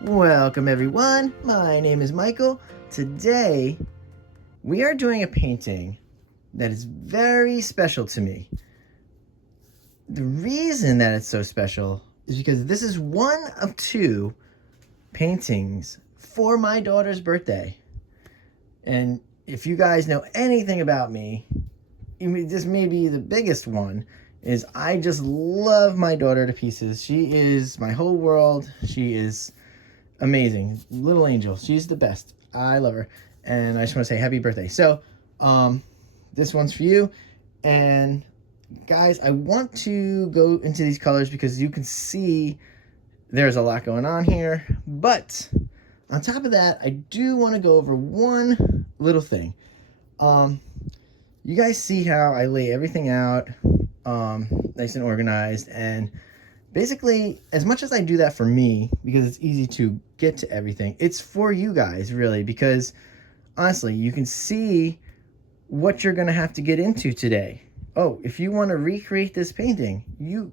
Welcome everyone, my name is Michael. Today we are doing a painting that is very special to me. The reason that it's so special is because this is one of two paintings for my daughter's birthday. And if you guys know anything about me, this may be the biggest one, is I just love my daughter to pieces. She is my whole world. She is amazing. Little angel. She's the best. I love her. And I just want to say happy birthday. So, this one's for you. And guys, I want to go into these colors because you can see there's a lot going on here. But on top of that, I do want to go over one little thing. You guys see how I lay everything out nice and organized, and basically, as much as I do that for me, because it's easy to get to everything, it's for you guys, really, because honestly, you can see what you're going to have to get into today. Oh, if you want to recreate this painting, you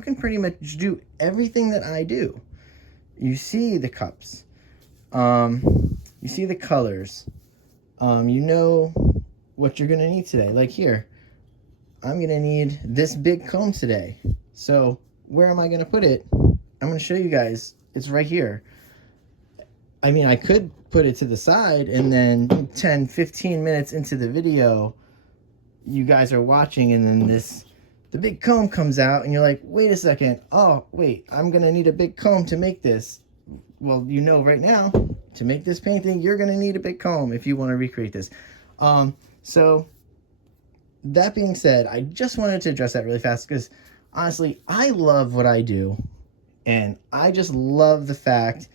can pretty much do everything that I do. You see the cups. You see the colors. You know what you're going to need today. Like here, I'm going to need this big comb today. So where am I going to put it? I'm going to show you guys. It's right here. I mean, I could put it to the side and then 10, 15 minutes into the video, you guys are watching and then the big comb comes out and you're like, wait a second. Oh, wait, I'm going to need a big comb to make this. Well, you know right now, to make this painting, you're going to need a big comb if you want to recreate this. So that being said, I just wanted to address that really fast because honestly, I love what I do, and I just love the fact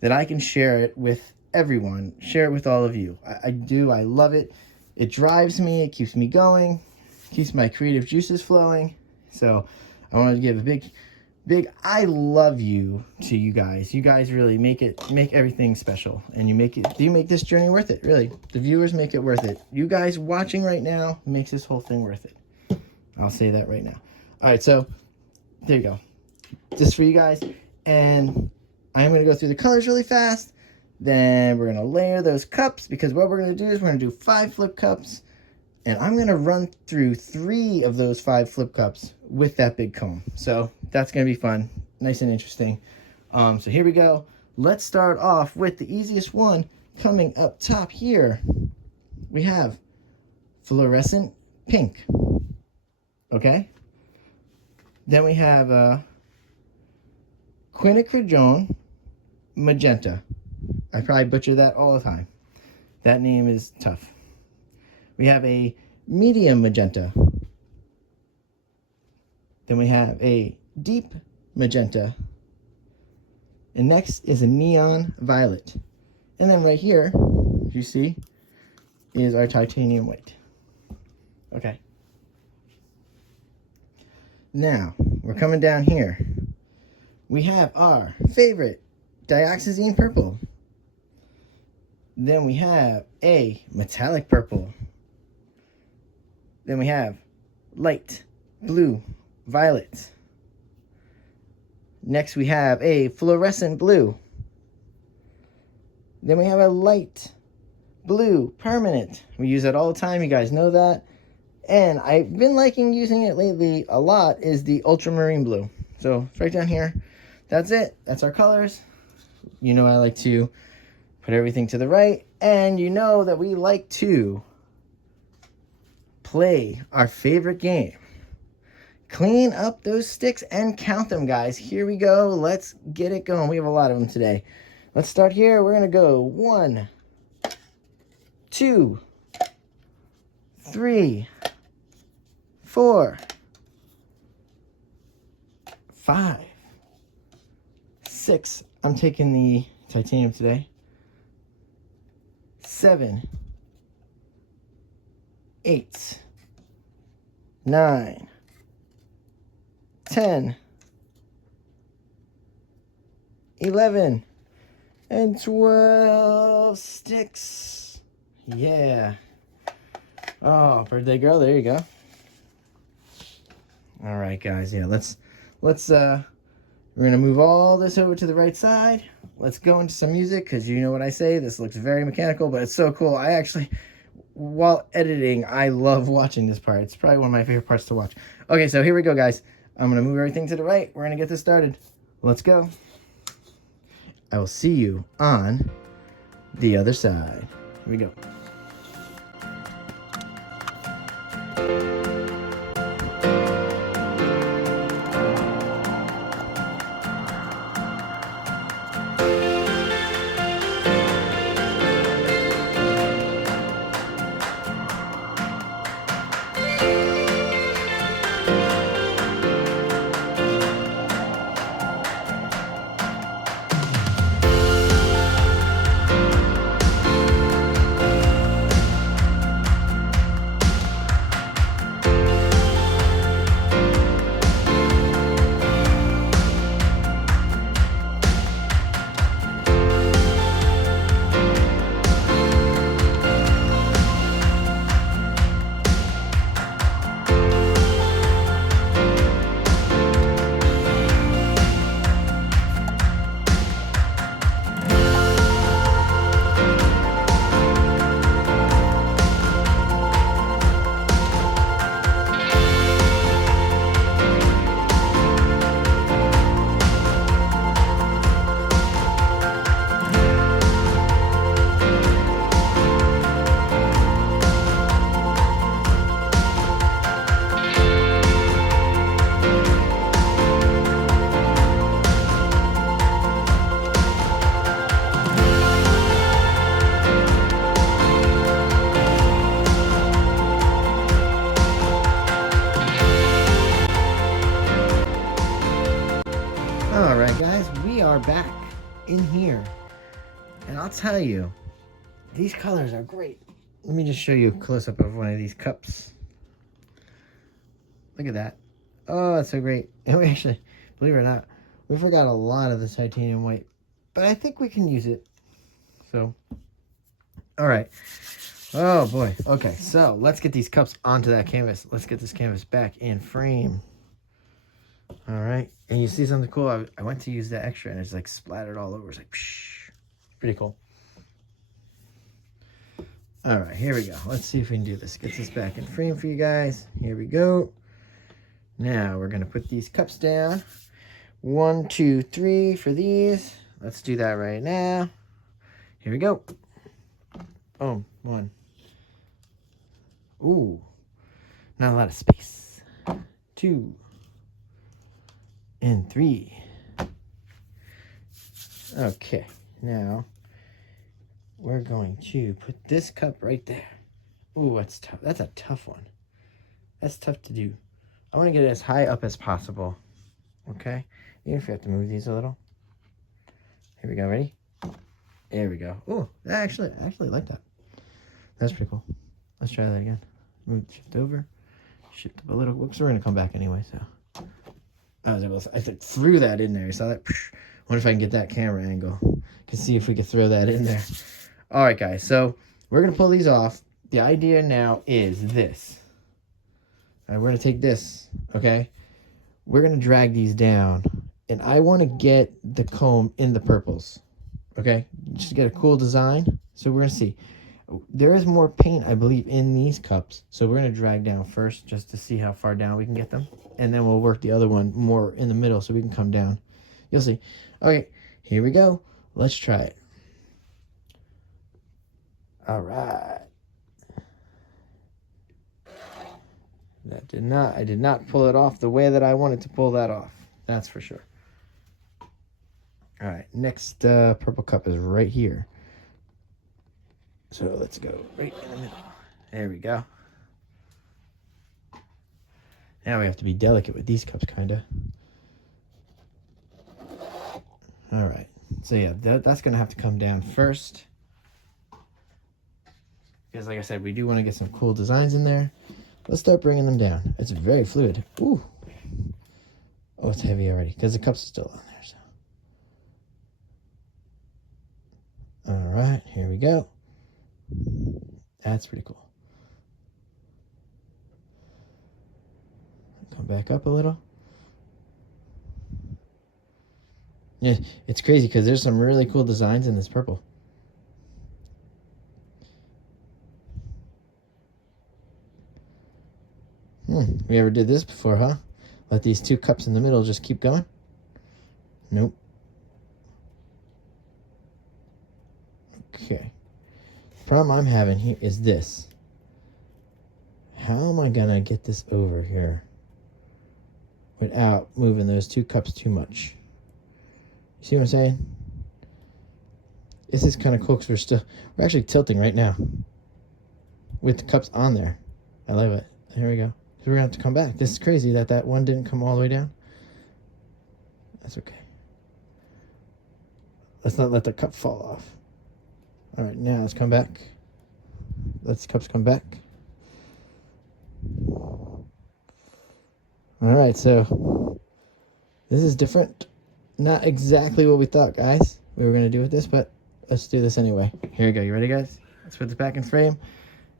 that I can share it with everyone, share it with all of you. I do. I love it. It drives me. It keeps me going, keeps my creative juices flowing. So I wanted to give a big I love you to you guys. You guys really make everything special, and you make this journey worth it. Really, the viewers make it worth it. You guys watching right now makes this whole thing worth it. I'll say that right now. All right, so there you go. Just for you guys, and I'm going to go through the colors really fast. Then we're going to layer those cups, because what we're going to do is we're going to do 5 flip cups, and I'm going to run through 3 of those 5 flip cups with that big comb. So that's going to be fun, nice and interesting. So here we go. Let's start off with the easiest one. Coming up top here, we have fluorescent pink. Okay? Then we have quinacridone magenta. I probably butcher that all the time. That name is tough. We have a medium magenta. Then we have a deep magenta. And next is a neon violet. And then right here, you see, is our titanium white. Okay. Now, we're coming down here. We have our favorite dioxazine purple. Then we have a metallic purple. Then we have light blue violet. Next we have a fluorescent blue. Then we have a light blue permanent. We use that all the time, you guys know that. And I've been liking using it lately a lot, is the ultramarine blue. So it's right down here. That's it. That's our colors. You know I like to put everything to the right. And you know that we like to play our favorite game. Clean up those sticks and count them, guys. Here we go. Let's get it going. We have a lot of them today. Let's start here. We're going to go 1, 2, 3, 4, 5, 6. I'm taking the titanium today. 7, 8, 9, 10, 11, and 12 sticks. Yeah. Oh, birthday girl, there you go. All right, guys. Yeah, let's we're gonna move all this over to the right side. Let's go into some music, because you know what I say, this looks very mechanical, but it's so cool. I actually, while editing, I love watching this part. It's probably one of my favorite parts to watch. Okay, so here we go, guys. I'm gonna move everything to the right. We're gonna get this started. Let's go. I will see you on the other side. Here we go. All right, guys, we are back in here, and I'll tell you, these colors are great. Let me just show you a close-up of one of these cups. Look at that. Oh, that's so great. And we actually, believe it or not, we forgot a lot of the titanium white, but I think we can use it. So, all right. Oh, boy. Okay, so let's get these cups onto that canvas. Let's get this canvas back in frame. All right, and you see something cool? I went to use that extra, and it's like splattered all over. It's like, psh, pretty cool. All right, here we go. Let's see if we can do this. Get this back in frame for you guys. Here we go. Now we're gonna put these cups down. 1, 2, 3 for these. Let's do that right now. Here we go. Boom, 1. Ooh, not a lot of space. 2. And 3. Okay, now we're going to put this cup right there. Ooh, that's tough. That's a tough one. That's tough to do. I want to get it as high up as possible. Okay, even if you have to move these a little. Here we go. Ready? There we go. Ooh, I actually like that. That's pretty cool. Let's try that again. Move, shift over, shift up a little. Whoops, we're gonna come back anyway, so. I was able to, I threw that in there. You saw that? What if I can get that camera angle? Can see if we can throw that in there. All right, guys. So we're going to pull these off. The idea now is this. All right, we're going to take this, okay? We're going to drag these down. And I want to get the comb in the purples, okay? Just to get a cool design. So we're going to see. There is more paint, I believe, in these cups. So we're going to drag down first just to see how far down we can get them. And then we'll work the other one more in the middle so we can come down. You'll see. Okay, here we go. Let's try it. All right. I did not pull it off the way that I wanted to pull that off. That's for sure. All right, next purple cup is right here. So let's go right in the middle. There we go. Now we have to be delicate with these cups, kind of. All right. So yeah, that's going to have to come down first. Because like I said, we do want to get some cool designs in there. Let's start bringing them down. It's very fluid. Ooh. Oh, it's heavy already because the cups are still on there. So. All right, here we go. That's pretty cool. Come back up a little. Yeah, it's crazy because there's some really cool designs in this purple. We ever did this before, huh? Let these two cups in the middle just keep going? Nope. Okay. The problem I'm having here is this. How am I gonna get this over here without moving those two cups too much? You see what I'm saying? This is kind of cool because we're actually tilting right now with the cups on there. I love it. Here we go. So we're gonna have to come back. This is crazy that one didn't come all the way down. That's okay. Let's not let the cup fall off. All right, now let's come back. Let the cups come back. All right, so this is different. Not exactly what we thought, guys, we were gonna do with this, but let's do this anyway. Here we go. You ready, guys? Let's put this back in frame,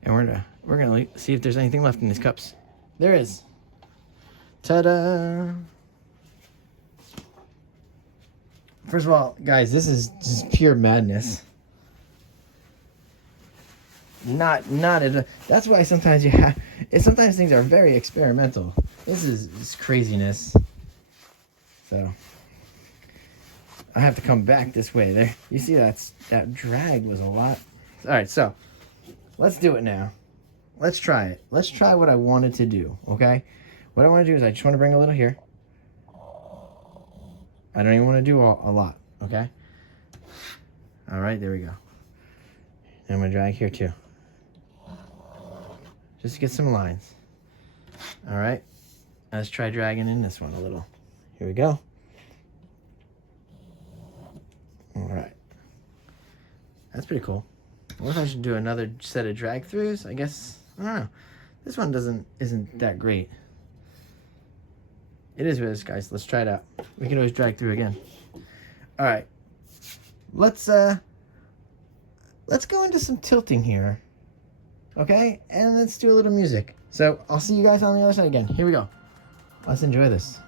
and we're gonna see if there's anything left in these cups. There is. Ta-da! First of all, guys, this is just pure madness. Not at. That's why sometimes sometimes things are very experimental. This is craziness. So I have to come back this way. There, you see that drag was a lot. All right, so let's do it now. Let's try it. Let's try what I wanted to do. Okay, what I want to do is I just want to bring a little here. I don't even want to do a lot. Okay. All right, there we go. And I'm gonna drag here too. Just to get some lines. All right, let's try dragging in this one a little. Here we go. All right, that's pretty cool. What if I should do another set of drag throughs? I guess, I don't know. This one isn't that great. It is what it is, guys. Let's try it out. We can always drag through again. All right, let's go into some tilting here. Okay, and let's do a little music. So I'll see you guys on the other side again. Here we go. Let's enjoy this.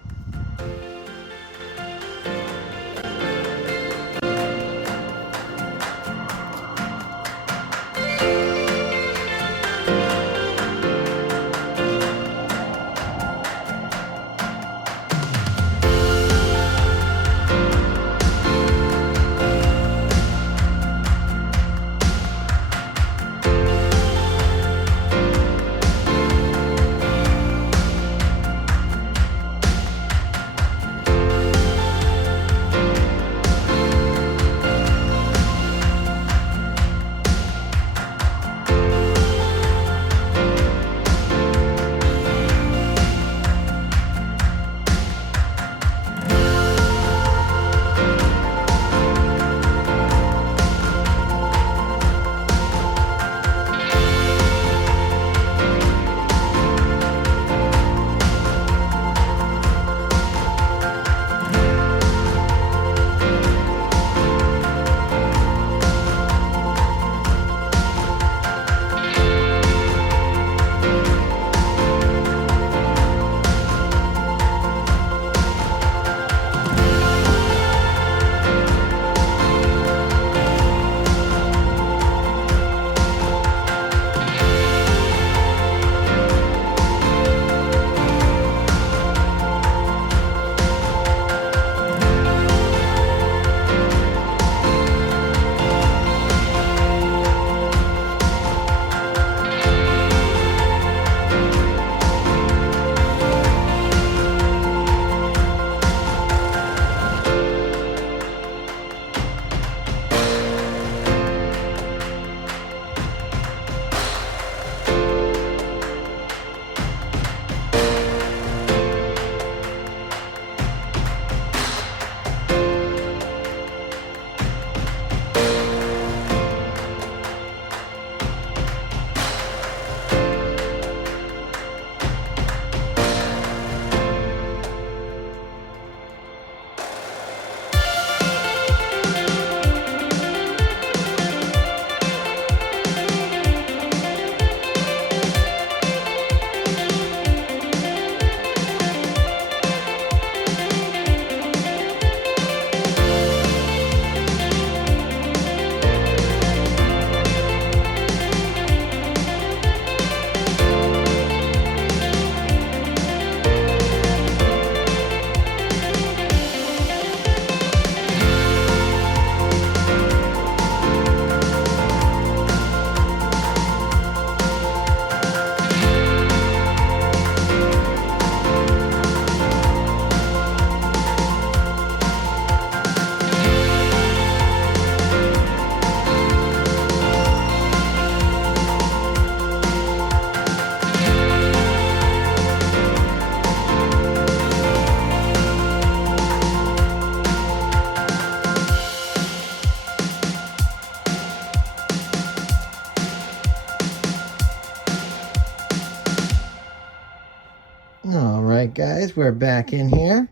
All right, guys, we're back in here.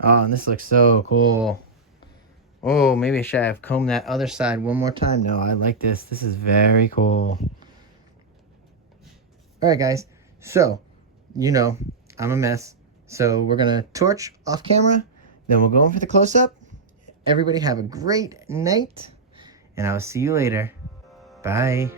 Oh, and this looks so cool. Oh, maybe I should have combed that other side one more time. No, I like this. This is very cool. All right, guys. So, I'm a mess. So we're going to torch off camera. Then we'll go in for the close-up. Everybody have a great night. And I will see you later. Bye.